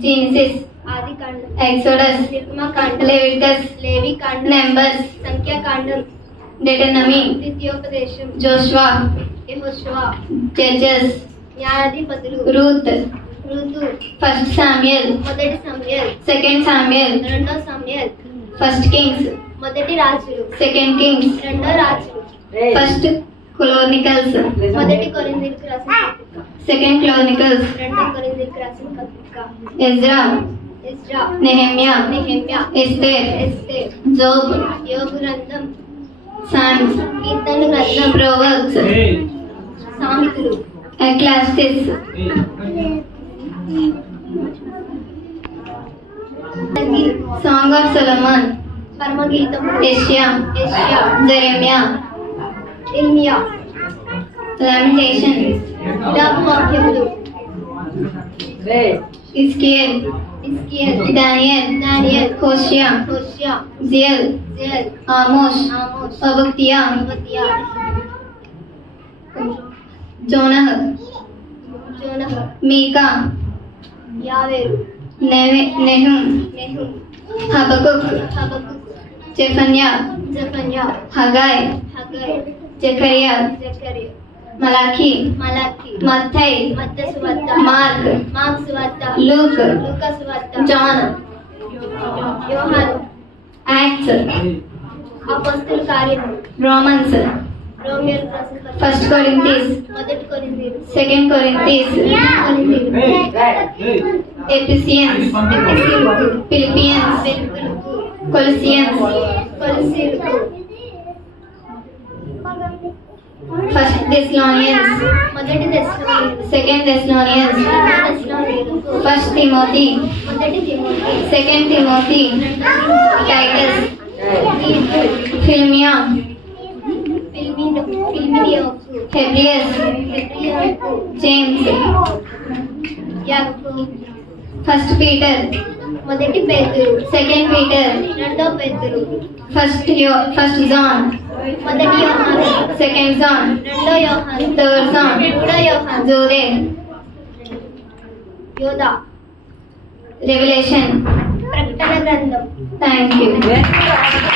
Genesis, Exodus, Leviticus, Numbers, Deuteronomy, Joshua, Judges, Ruth, First Samuel, Second Samuel, First Kings, Second Kings, First Chronicles, Second Chronicles, Ezra, Nehemiah, Esther, Job, Psalms, Proverbs, Ecclesiastes, Song of Solomon, Isaiah, Jeremiah, Lamentation, Ezekiel, Daniel, Hosea, Ziel, Amos, Obadiah, Jonah, Micah, Nahum, Habakkuk, Zephaniah, Haggai, Zechariah, Malachi, Matthew, Mark, Luke, John, Acts, Romans, First Corinthians, Second Corinthians, Ephesians, Philippians, Colossians, First Thessalonians, Second Thessalonians, First Timothy, Second Timothy, Titus, Philemon, Hebrews, James, First Peter, Second Peter, First John, Second John, Third John, Jude, Revelation. Thank you.